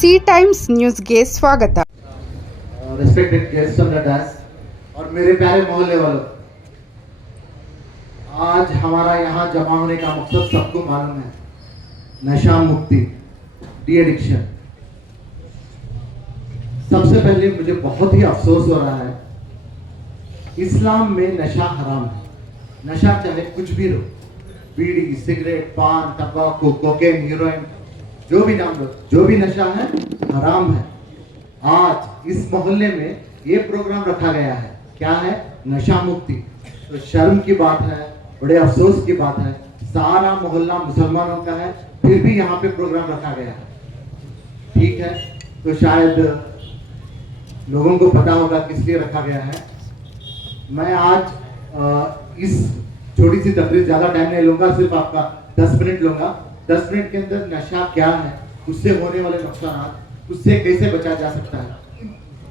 C times ನ್ಯೂಸ್ಗೆ ಸ್ವಾಗತ। Respected guests on the dais और मेरे प्यारे मोहल्ले वालों, आज हमारा यहाँ जमा होने का मकसद सबको मालूम है, नशा मुक्ति, डी एडिक्शन। सबसे पहले मुझे बहुत ही अफसोस हो रहा है, इस्लाम में नशा हराम है। नशा चाहे कुछ भी हो, बीड़ी, सिगरेट, पान, तंबाकू, कोकेन, हीरोइन, जो भी नाम लो, जो भी नशा है हराम है। आज इस मोहल्ले में ये प्रोग्राम रखा गया है, क्या है? नशा मुक्ति। तो शर्म की बात है, बड़े अफसोस की बात है, सारा मोहल्ला मुसलमानों का है, फिर भी यहाँ पे प्रोग्राम रखा गया है। ठीक है, तो शायद लोगों को पता होगा किस लिए रखा गया है। मैं आज इस छोटी सी तकरीर, ज्यादा टाइम नहीं लूंगा, सिर्फ आपका 10 मिनट लूंगा। 10 मिनट के अंदर नशा क्या है, उससे होने वाले नुकसान, उससे कैसे बचा जा सकता है,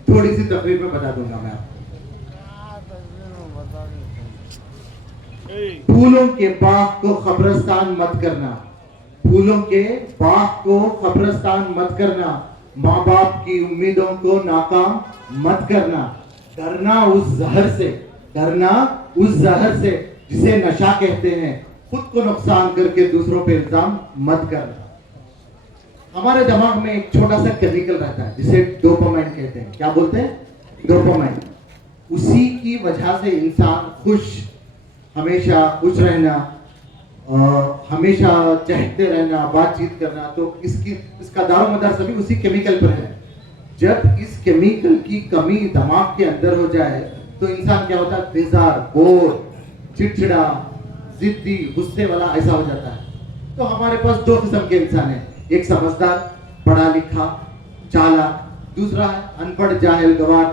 थोड़ी सी तकरीर में बता दूंगा मैं आपको। फूलों के बाग को कब्रिस्तान मत करना, फूलों के बाग को कब्रिस्तान मत करना, माँ बाप की उम्मीदों को नाकाम मत करना, डरना उस जहर से, डरना उस जहर से जिसे नशा कहते हैं, खुद को नुकसान करके दूसरों पे इल्जाम मत करना। हमारे दिमाग में एक छोटा सा केमिकल रहता है जिसे डोपामाइन कहते हैं। क्या बोलते हैं? डोपामाइन। उसी की वजह से इंसान खुश, हमेशा खुश रहना, हमेशा चाहते रहना, बातचीत करना, तो इसका दारोमदार सभी उसी केमिकल पर है। जब इस केमिकल की कमी दिमाग के अंदर हो जाए तो इंसान क्या होता है? बेजार, बोर, चिड़चिड़ा, जिद्दी, गुस्से वाला ऐसा हो जाता है। तो हमारे पास दो किस्म के इंसान हैं, एक समझदार, पढ़ा लिखा, चालाक, दूसरा है अनपढ़, जाहिल, गवार।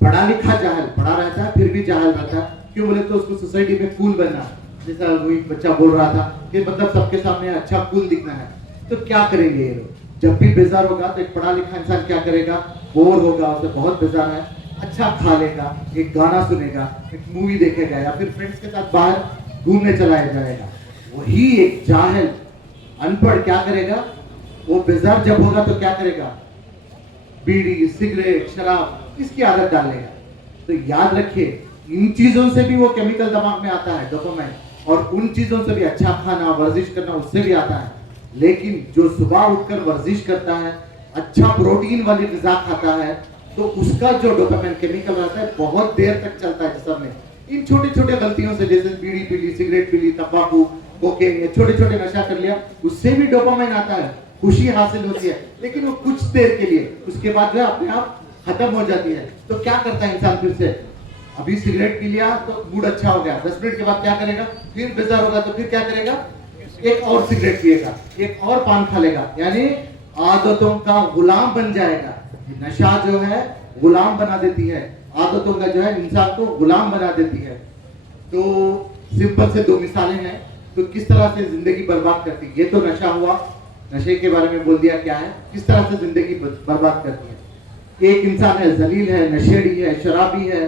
पढ़ा लिखा जाहिल, पढ़ा रहता है फिर भी जाहिल रहता है। क्यों बोले तो उसको सोसाइटी में कूल बनना, जैसा वही बच्चा बोल रहा था कि मतलब सबके सामने अच्छा कूल दिखना है। तो क्या करेंगे ये लोग? जब भी बेजार होगा तो एक पढ़ा लिखा इंसान क्या करेगा? बोर होगा, उसे बहुत बेजार है, अच्छा खा लेगा, एक गाना सुनेगा, एक मूवी देखेगा, या फिर फ्रेंड्स के साथ बाहर घूमने चला जाएगा। वही एक जाहिल, अनपढ़ क्या करेगा? वो बेजार जब होगा तो क्या करेगा? बीड़ी, सिगरेट, शराब, इसकी आदत डालेगा। तो याद रखिए, इन चीजों से भी वो केमिकल दिमाग में आता है, डोपामाइन, और उन चीजों से भी अच्छा खाना, वर्जिश करना, उससे भी आता है। लेकिन जो सुबह उठकर वर्जिश करता है, अच्छा प्रोटीन वाली ग़िज़ा खाता है, तो उसका जो डोपामाइन केमिकल रहता है बहुत देर तक चलता है जिस्म में। इन छोटे छोटे गलतियों से, जैसे बीड़ी पी ली, सिगरेट पी ली, तंबाकू, कोकेन, या छोटे छोटे नशा कर लिया, उससे भी डोपामाइन आता है, खुशी हासिल होती है, लेकिन वो कुछ देर के लिए, उसके बाद जो अपने आप खत्म हो जाती है। तो क्या करता है इंसान? फिर से अभी सिगरेट पी लिया तो मूड अच्छा हो गया, 10 मिनट के बाद क्या करेगा? फिर बेजार होगा तो फिर क्या करेगा? एक और सिगरेट पिएगा, एक और पान खा लेगा, यानी आदतों का गुलाम बन जाएगा। नशा जो है गुलाम बना देती है, आदतों का जो है इंसान को गुलाम बना देती है। तो सिंपल से दो मिसालें हैं, तो किस तरह से जिंदगी बर्बाद करती है। ये तो नशा हुआ, नशे के बारे में बोल दिया क्या है, किस तरह से जिंदगी बर्बाद करती है। एक इंसान है, जलील है, नशेड़ी है, शराबी है,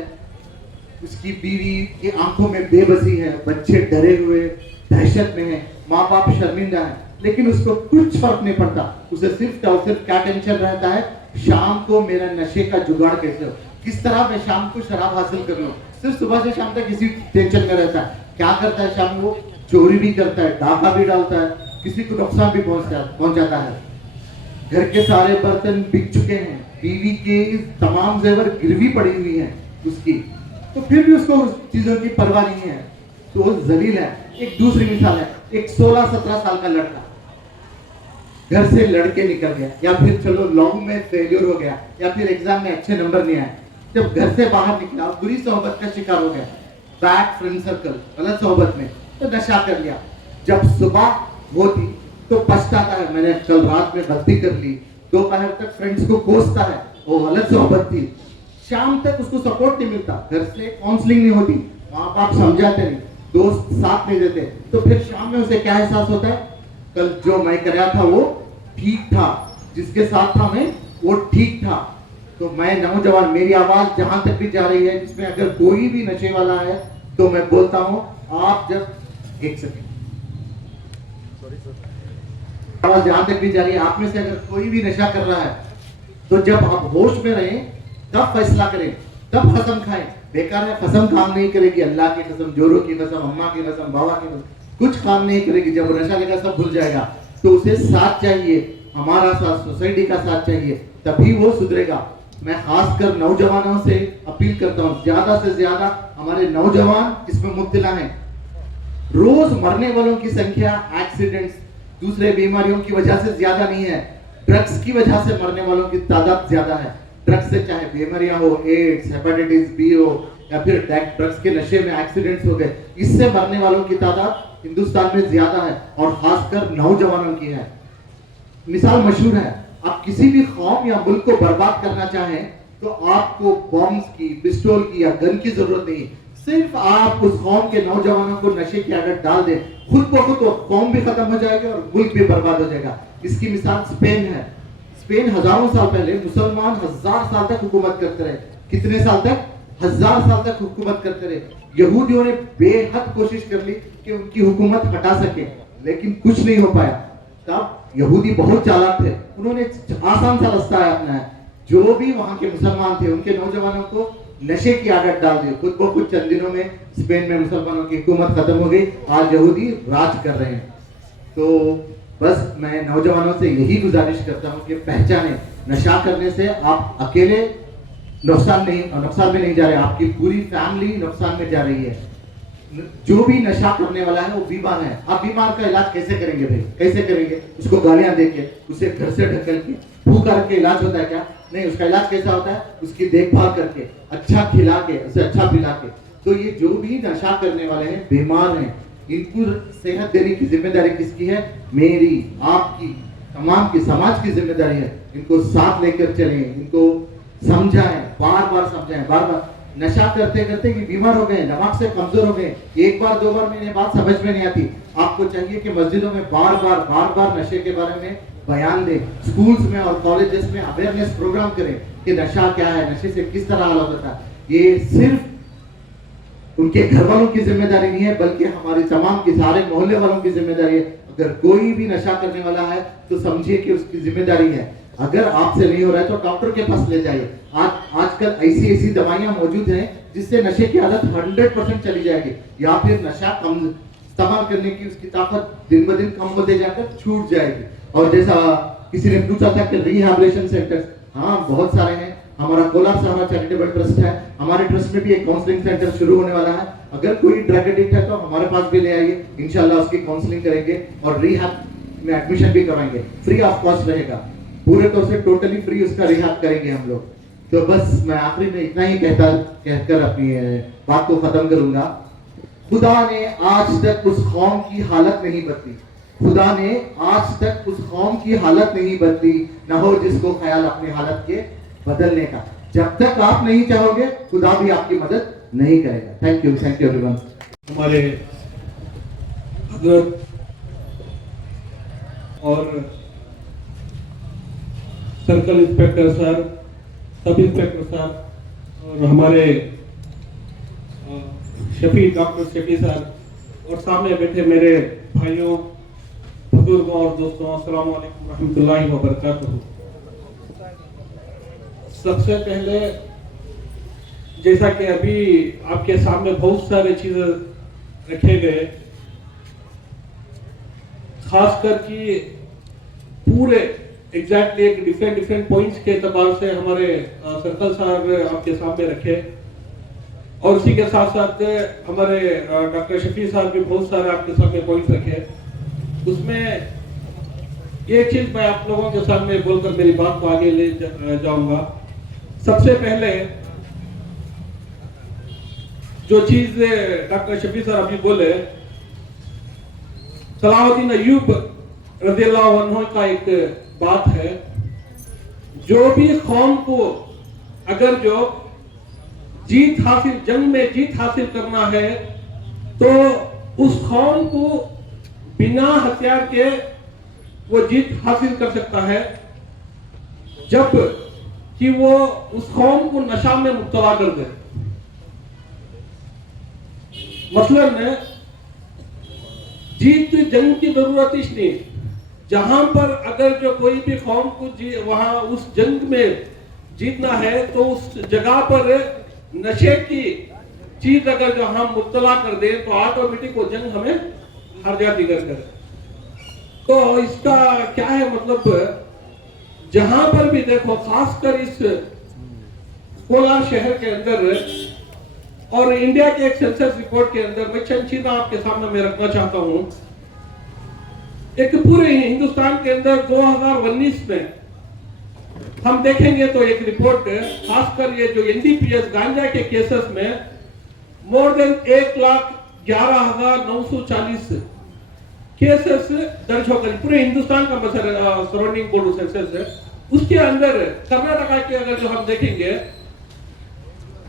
उसकी बीवी की आंखों में बेबसी है, बच्चे डरे हुए दहशत में है, माँ बाप शर्मिंदा है, लेकिन उसको कुछ फर्क नहीं पड़ता। उसे सिर्फ और सिर्फ क्या टेंशन रहता है? शाम को मेरा नशे का जुगाड़ कैसे हो, किस तरह मैं शाम को शराब हासिल कर लूं। सिर्फ सुबह से शाम तक इसी टेंशन में रहता है। क्या करता है शाम को? चोरी भी करता है, डाका भी डालता है, किसी को नुकसान भी पहुंचाता है। घर के सारे बर्तन बिक चुके हैं, बीवी के तमाम जेवर गिरवी पड़ी हुई है उसकी, तो फिर भी उसको उस चीजों की परवाह नहीं है, तो वो जलील है। एक दूसरी मिसाल है, एक 16-17 साल का लड़का घर से लड़के निकल गया, या फिर चलो लॉन्ग में फेलियर हो गया, या फिर एग्जाम में अच्छे नंबर नहीं आए, जब घर से बाहर निकला बुरी सोहबत का शिकार हो गया, बैड फ्रेंड सर्कल, गलत सोहबत में, तो नशा कर लिया। जब सुबह होती तो पछताता है, मैंने कल रात में गलती कर ली। दोपहर तक फ्रेंड्स को कोसता है, वो गलत सोहबत थी। शाम तक उसको सपोर्ट नहीं मिलता, घर से काउंसलिंग नहीं होती, माँ बाप समझाते नहीं, दोस्त साथ नहीं देते, तो फिर शाम में उसे क्या एहसास होता है? कल जो मैं कर रहा था वो ठीक था, जिसके साथ था मैं वो ठीक था। तो मैं नौजवान, मेरी आवाज जहां तक भी जा रही है, जिसमें अगर कोई भी नशे वाला है तो मैं बोलता हूं, आप जब एक सेकंड आवाज जहां तक भी जा रही है, आप में से अगर कोई भी नशा कर रहा है तो जब आप होश में रहें तब फैसला करें, तब कसम खाएं। बेकार है, कसम काम नहीं करेगी। अल्लाह की कसम, जोरों की कसम, अम्मा की कसम, बाबा की कसम, कुछ काम नहीं करेगी। जब वो नशा लेगा सब भूल जाएगा। तो उसे साथ चाहिए, हमारा साथ, सोसाइटी का साथ चाहिए, तभी वो सुधरेगा। मैं खासकर नौजवानों से अपील करता हूँ, ज्यादा से ज्यादा हमारे नौजवान इसमें मुब्तला हैं। रोज मरने वालों की संख्या एक्सीडेंट्स, दूसरे बीमारियों की वजह से ज्यादा नहीं है, ड्रग्स की वजह से मरने वालों की तादाद ज्यादा है। ड्रग्स से चाहे बीमारियां हो, एड्स, हेपेटाइटिस बी हो, या फिर ड्रग्स के नशे में एक्सीडेंट्स हो गए, इससे मरने वालों की तादाद हिंदुस्तान में ज्यादा है और खासकर नौजवानों की है। मिसाल मशहूर है, आप किसी भी कौम या मुल्क को बर्बाद करना चाहें तो आपको बॉम्ब्स की, पिस्टल की या गन की जरूरत नहीं। सिर्फ आप उस कौम के नौजवानों को नशे की आदत डाल दें, खुद ब खुद वो कौम भी खत्म हो जाएगी और मुल्क भी बर्बाद हो जाएगा। इसकी मिसाल स्पेन है। स्पेन हजारों साल पहले मुसलमान 1000 साल तक हुकूमत करते रहे। कितने साल तक? 1000 साल तक हुकूमत करते रहे। यहूदियों ने बेहद कोशिश कर ली कि उनकी हुकूमत हटा सके, लेकिन कुछ नहीं हो पाया। तब यहूदी बहुत चालाक थे, उन्होंने आसान सा रास्ता अपनाया। जो भी वहां के मुसलमान थे उनके नौजवानों को नशे की आदत डाल दी। खुद ब खुद चंद दिनों में स्पेन में मुसलमानों की हुकूमत खत्म हो गई। आज यहूदी राज कर रहे हैं। तो बस मैं नौजवानों से यही गुजारिश करता हूं कि पहचाने, नशा करने से आप अकेले नुकसान में नहीं जा रहे, आपकी पूरी फैमिली नुकसान में जा रही है। जो भी नशा करने वाला है वो बीमार है। आप बीमार का इलाज कैसे करेंगे भाई? कैसे करेंगे? उसको गालियां देके, उसे घर से ढकेल के, भूखा रख के इलाज होता है क्या? नहीं। उसका इलाज कैसा होता है? उसकी देखभाल करके, अच्छा खिला के, उसे अच्छा पिला के। तो ये जो भी नशा करने वाले हैं, बीमार हैं, इनको सेहत देने की जिम्मेदारी किसकी है? मेरी, आपकी, तमाम की, समाज की जिम्मेदारी है। इनको साथ लेकर चलें, इनको समझाएं, बार बार समझाएं, बार बार। नशा करते करते ये बीमार हो गए, दिमाग से कमजोर हो गए। एक बार दो बार में ये बात समझ में नहीं आती। आपको चाहिए कि मस्जिदों में बार बार नशे के बारे में बयान दें, स्कूल्स में और कॉलेजेस में अवेयरनेस प्रोग्राम करें कि नशा क्या है, नशे से किस तरह हालत होता है। ये सिर्फ उनके घर वालों की जिम्मेदारी नहीं है, बल्कि हमारी तमाम की, सारे मोहल्ले वालों की जिम्मेदारी है। अगर कोई भी नशा करने वाला है तो समझिए कि उसकी जिम्मेदारी है। अगर आपसे नहीं हो रहा है तो डॉक्टर के पास ले जाइए। आजकल ऐसी दवाइयां मौजूद हैं जिससे नशे की आदत 100% चली जाएगी, या फिर नशा कम इस्तेमाल करने की उसकी ताकत दिन ब दिन कम होते जाकर छूट जाएगी। और जैसा किसी ने पूछा था कि रिहैबिलिटेशन सेंटर्स, हाँ बहुत सारे हैं। हमारा कोलार सहारा चैरिटेबल ट्रस्ट है, हमारे ट्रस्ट में भी एक काउंसलिंग सेंटर शुरू होने वाला है। अगर कोई ड्रग एडिक्ट है तो हमारे पास भी ले आइए, इंशाल्लाह उसकी काउंसलिंग करेंगे और रिहैब में एडमिशन भी करवाएंगे, फ्री ऑफ कॉस्ट रहेगा। पूरे तौर से टोटली फ्री उसका रिहैब करेंगे हम लोग। तो बस मैं आखिरी में इतना ही कहकर अपनी बात को खत्म करूंगा। खुदा ने आज तक उस कौम की हालत नहीं बदली, खुदा ने आज तक उस कौम की हालत नहीं बदली, न हो जिसको ख्याल अपनी हालत के बदलने का। जब तक आप नहीं चाहोगे खुदा भी आपकी मदद नहीं करेगा। Thank you everyone. हमारे हजरत और circle inspector sir, sub inspector sir और हमारे डॉक्टर शफी सर और सामने बैठे मेरे भाइयों, बुजुर्गों और दोस्तों, अस्सलाम वालेकुम रहमतुल्लाहि व बरकातुहू। सबसे पहले जैसा कि अभी आपके सामने बहुत सारे चीजें रखे गए, खासकर कि पूरे एग्जैक्टली एक डिफरेंट पॉइंट्स के एतबार से हमारे सर्कल साहब आपके सामने रखे, और उसी के साथ साथ हमारे डॉक्टर शफी साहब भी बहुत सारे आपके सामने पॉइंट्स रखे। उसमें एक चीज मैं आप लोगों के सामने बोलकर मेरी बात को आगे ले जाऊंगा। सबसे पहले जो चीज डॉक्टर शफी साहब अभी बोले, सलाहुद्दीन अय्यूब रज़ियल्लाहु अन्हु का एक बात है, जो भी कौम को अगर जो जीत हासिल, जंग में जीत हासिल करना है तो उस कौम को बिना हथियार के वो जीत हासिल कर सकता है जब कि वो उस कौम को नशा में मुब्तला कर दे। मसलन जीत जंग की जरूरत इसलिए, जहां पर अगर जो कोई भी कौम को वहां उस जंग में जीतना है तो उस जगह पर नशे की चीज अगर जो हम मुब्तला कर दें तो ऑटोमेटिक वो जंग हमें हार जाती कर। तो इसका क्या है मतलब, जहां पर भी देखो, खासकर इस कोलार शहर के अंदर और इंडिया के एक सेंसस रिपोर्ट के अंदर, मैं चंद चीजें आपके सामने मैं रखना चाहता हूं। एक पूरे हिंदुस्तान के अंदर 2019 में हम देखेंगे तो एक रिपोर्ट, खासकर ये जो एनडीपीएस गांजा के केसेस में मोर देन 1,11,940 केसेस दर्ज होकर पूरे हिंदुस्तान का सराउंडिंग बोर्ड सेंसस है। उसके अंदर कर्नाटका के अगर जो हम देखेंगे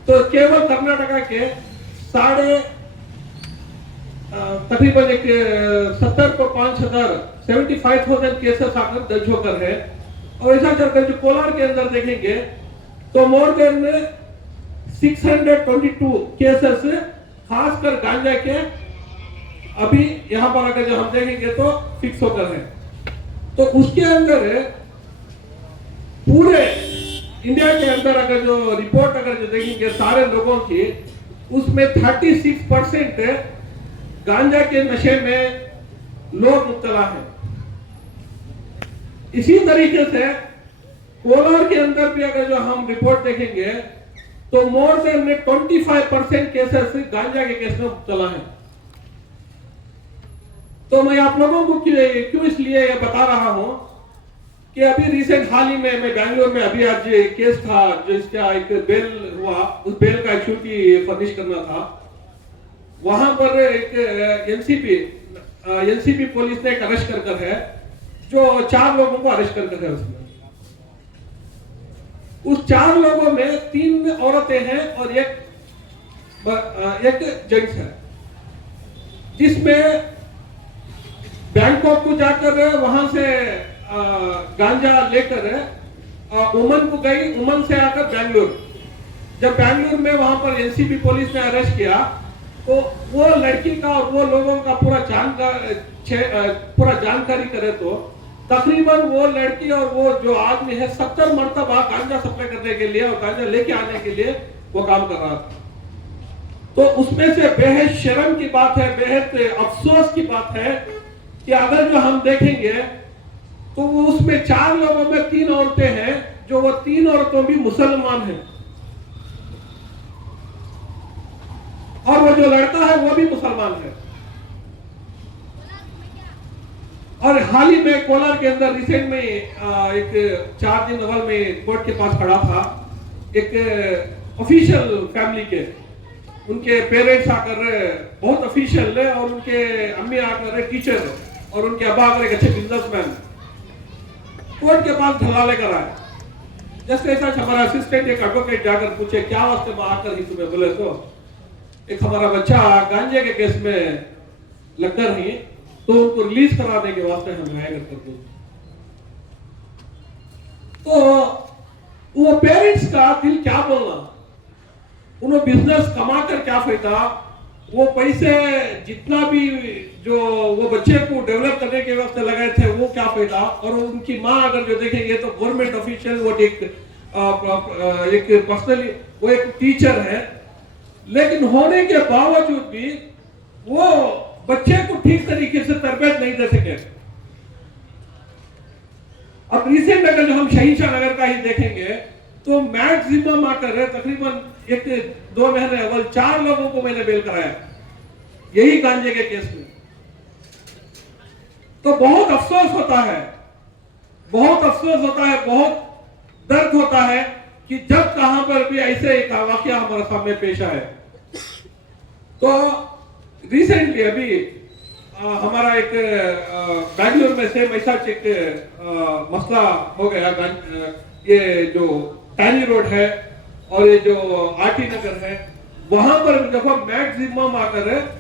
तो केवल कर्नाटका के तकरीबन एक 75,000 केसेस आकर दर्ज होकर है। और ऐसा चलकर जो कोलार के अंदर देखेंगे तो मोर देन 622 केसेस खासकर गांजा के अभी यहां पर अगर जो हम देखेंगे तो फिक्स होकर है। तो उसके अंदर पूरे इंडिया के अंदर अगर जो रिपोर्ट अगर जो देखेंगे सारे लोगों की, उसमें 36% गांजा के नशे में लोग मुब्तला हैं। इसी तरीके से कोलार के अंदर भी अगर जो हम रिपोर्ट देखेंगे तो मोर देन 25% केसेस गांजा के केस में मुब्तला हैं। तो मैं आप लोगों को क्यों इसलिए ये बता रहा हूं कि अभी रिसेंट हाल ही में मैं बैंगलोर में अभी आज केस था जो इसका एक बेल हुआ, उस बेल का एक्चुअली फर्निश करना था। वहां पर एक एनसीपी पुलिस ने एक अरेस्ट कर है, जो 4 लोगों को अरेस्ट कर है। उसमें उस 4 लोगों में 3 औरतें हैं और एक जेंट्स है, जिसमें बैंकॉक को जाकर वहां से गांजा लेकर उमन को गई, उमन से आकर बैंगलोर। जब बैंगलोर में वहां पर एनसीबी पुलिस ने अरेस्ट किया तो वो लड़की का और वो लोगों का पूरा जानकारी करे तो तकरीबन वो लड़की और वो जो आदमी है 70 मरतबा गांजा सप्लाई करने के लिए और गांजा लेके आने के लिए वो काम कर रहा था। तो उसमें से बेहद शर्म की बात है, बेहद अफसोस की बात है कि अगर जो हम देखेंगे तो वो उसमें 4 लोगों में 3 औरतें हैं, जो वो 3 औरतों भी मुसलमान हैं और वो जो लड़का है वो भी मुसलमान है। और हाल ही में कोलार के अंदर रिसेंट में एक 4 दिन अव्वल में कोर्ट के पास खड़ा था, एक ऑफिशियल फैमिली के, उनके पेरेंट्स आकर बहुत ऑफिशियल है और उनके अम्मी आकर टीचर और उनके अब्बा आकर एक अच्छे बिजनेसमैन, कोर्ट के पास ढला लेकर आए। जैसे ऐसा हमारा असिस्टेंट एक एडवोकेट जाकर पूछे क्या वास्ते में आकर ही तुम्हें बोले, तो एक हमारा बच्चा गांजे के केस में लगकर ही तो उनको रिलीज कराने के वास्ते हम आया करते थे। तो वो पेरेंट्स का दिल क्या बोलना, उन्हें बिजनेस कमाकर क्या फायदा, वो पैसे जितना भी जो वो बच्चे को डेवलप करने के वास्ते लगाए थे वो क्या फायदा। और उनकी माँ अगर जो देखेंगे तो गवर्नमेंट ऑफिशियल, वो एक पर्सनली वो एक टीचर है, लेकिन होने के बावजूद भी वो बच्चे को ठीक तरीके से तरबियत नहीं दे सके। अब रिसेंट अगर जो हम शहीशाह नगर का ही देखेंगे तो मैक्सिमम आकर तकरीबन 1-2 महीने अव्वल 4 लोगों को मैंने बेल कराया यही गांजे के केस में। तो बहुत अफसोस होता है, बहुत अफसोस होता है, बहुत दर्द होता है कि जब कहां पर भी ऐसे एक वाकया हमारे सामने पेश आए। तो रिसेंटली अभी हमारा एक बैंगलोर में सेम ऐसा एक मसला हो गया। ये जो टैनी रोड है और ये जो आरटी नगर है, वहां पर देखो मैक्सिमम आकर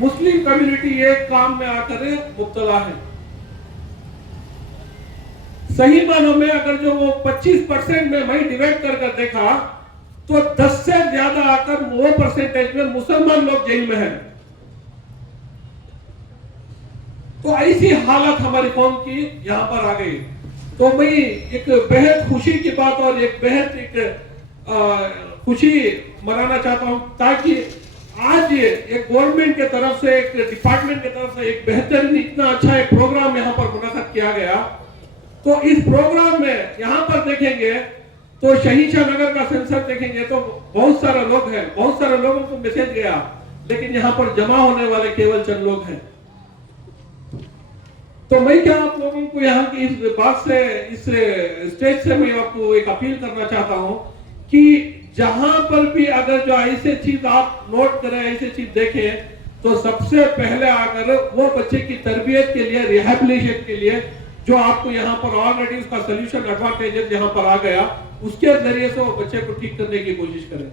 मुस्लिम कम्युनिटी एक काम में आकर मुब्तला है। सही मानों में अगर जो वो 25% में मैं डिवाइड कर देखा तो 10 से ज्यादा आकर वो परसेंटेज में मुसलमान लोग जेल में हैं। तो ऐसी हालत हमारी कौम की यहाँ पर आ गई। तो मैं एक बेहद खुशी की बात और एक बेहद एक खुशी मनाना चाहता हूँ, ताकि आज एक गवर्नमेंट के तरफ से, एक डिपार्टमेंट के तरफ से एक बेहतरीन इतना अच्छा एक प्रोग्राम यहाँ पर मुनक़्क़द किया गया। तो इस प्रोग्राम में यहाँ पर देखेंगे तो शहीशाह नगर का सेंसर देखेंगे तो बहुत सारे लोग हैं, बहुत सारे लोगों को मैसेज गया, लेकिन यहाँ पर जमा होने वाले केवल चंद लोग हैं। तो मैं क्या आप लोगों को यहाँ की इस बात से, इस स्टेज से मैं आपको एक अपील करना चाहता हूँ कि जहां पर भी अगर जो ऐसे चीज आप नोट करें, ऐसे चीज देखें, तो सबसे पहले आकर वो बच्चे की तरबियत के लिए, रिहैबिलिटेशन के लिए, जो आपको यहाँ पर ऑलरेडी उसका सोल्यूशन एडवांटेजेस यहाँ पर आ गया, उसके जरिए से वो बच्चे को ठीक करने की कोशिश करें।